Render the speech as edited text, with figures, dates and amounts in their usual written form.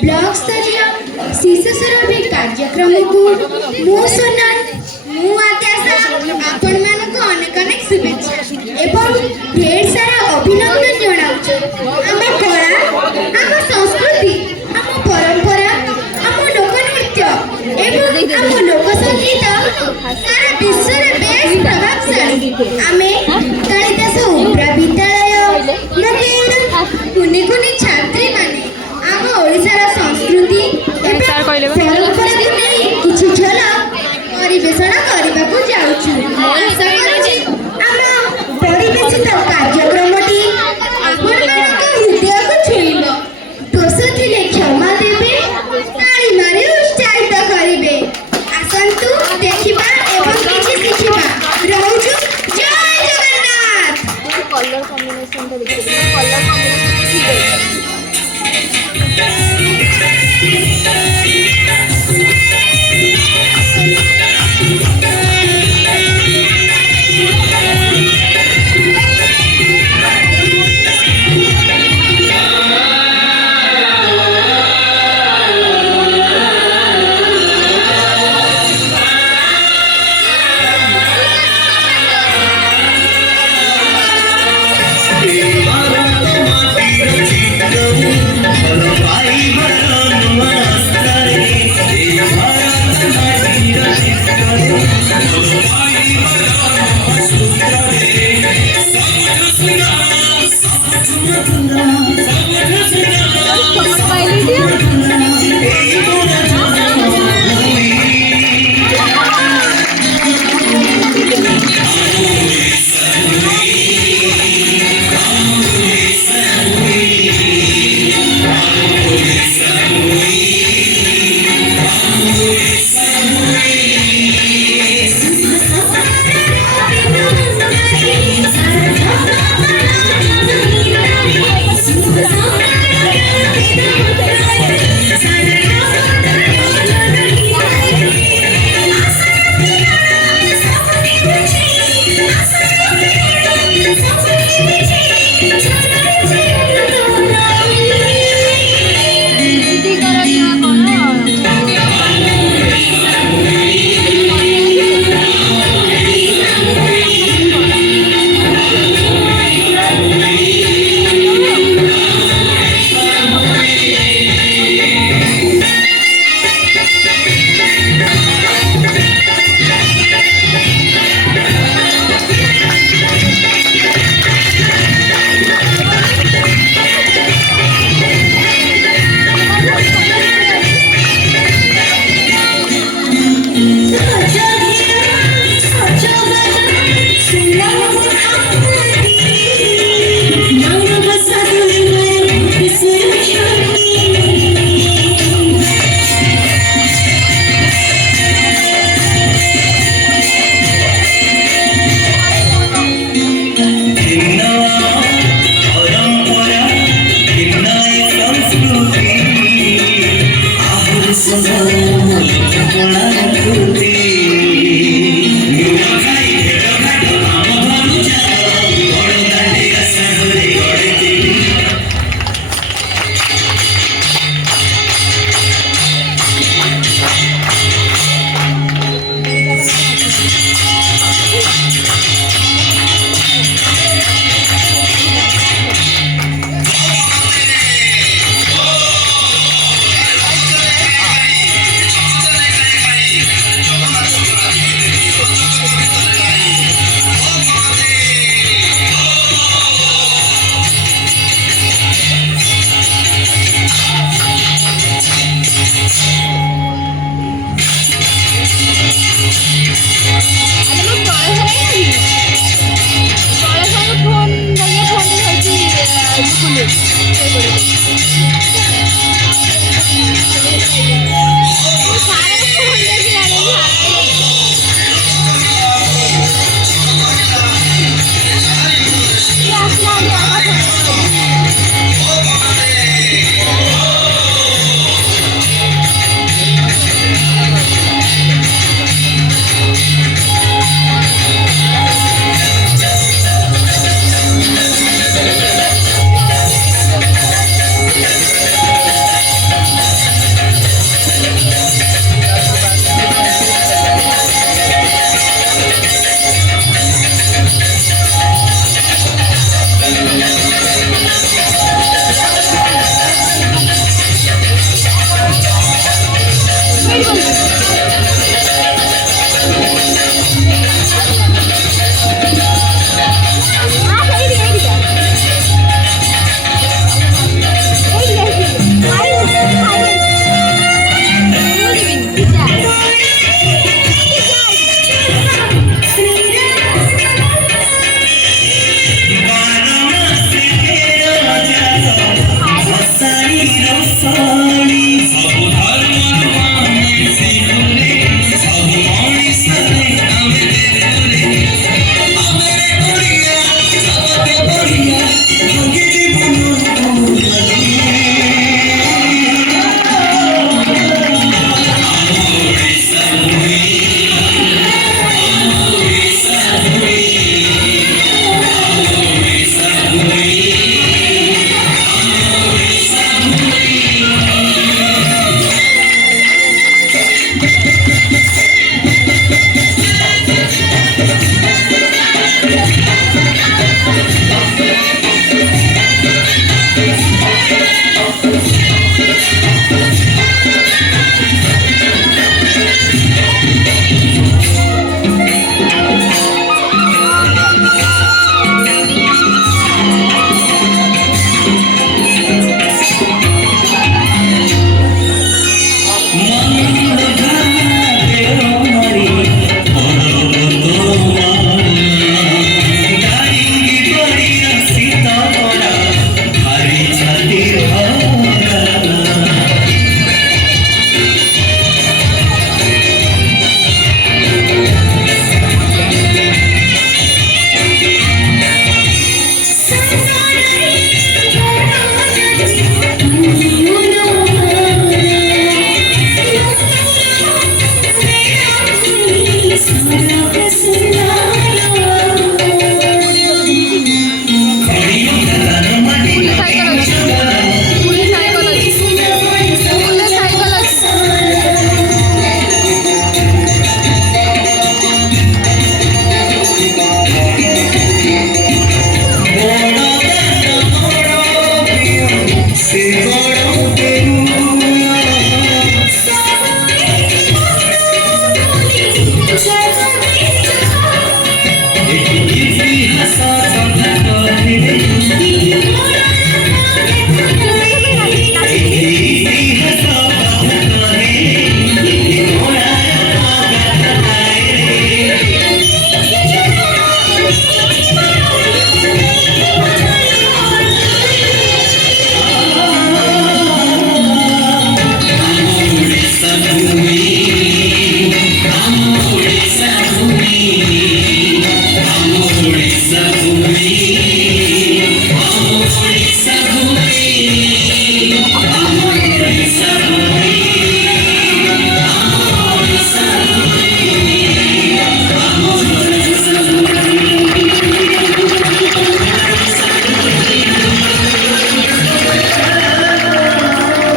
Block स्तरीय शिशु सुरभि कार्यक्रम को मु सोनाल मु आत्याशा आपण मानको अनेक अनेक शुभेच्छा एवं ढेर सारा अभिनंदन जणाउछु। आम कला आम संस्कृति आम परंपरा आम लोक नृत्य एवं आम लोक संगीत सारा विश्व रे बेस प्रभावशाली। आमे कालिदास उपरा विद्यालय लोकेर कुनी कुनी छात्री माने आम ओडिशार संस्कृति एवं परंपरा को नहीं किछि झलक परिवेषण करबाकू जाउछु। आशा करूछि आम परिवेशित कार्यक्रमटी आपनମାନଙ୍କ हृदयକୁ ଛୁଇଁବ। दोष थिले क्षमा देबे ताली मारी उत्साहित करिवे। आसंतु देखिबा एवं किछि शिखिबा। रहउछु जय जगन्नाथ। कलर कॉम्बिनेशन तो देखिए कलर कॉम्बिनेशन ठीक है। Thank you.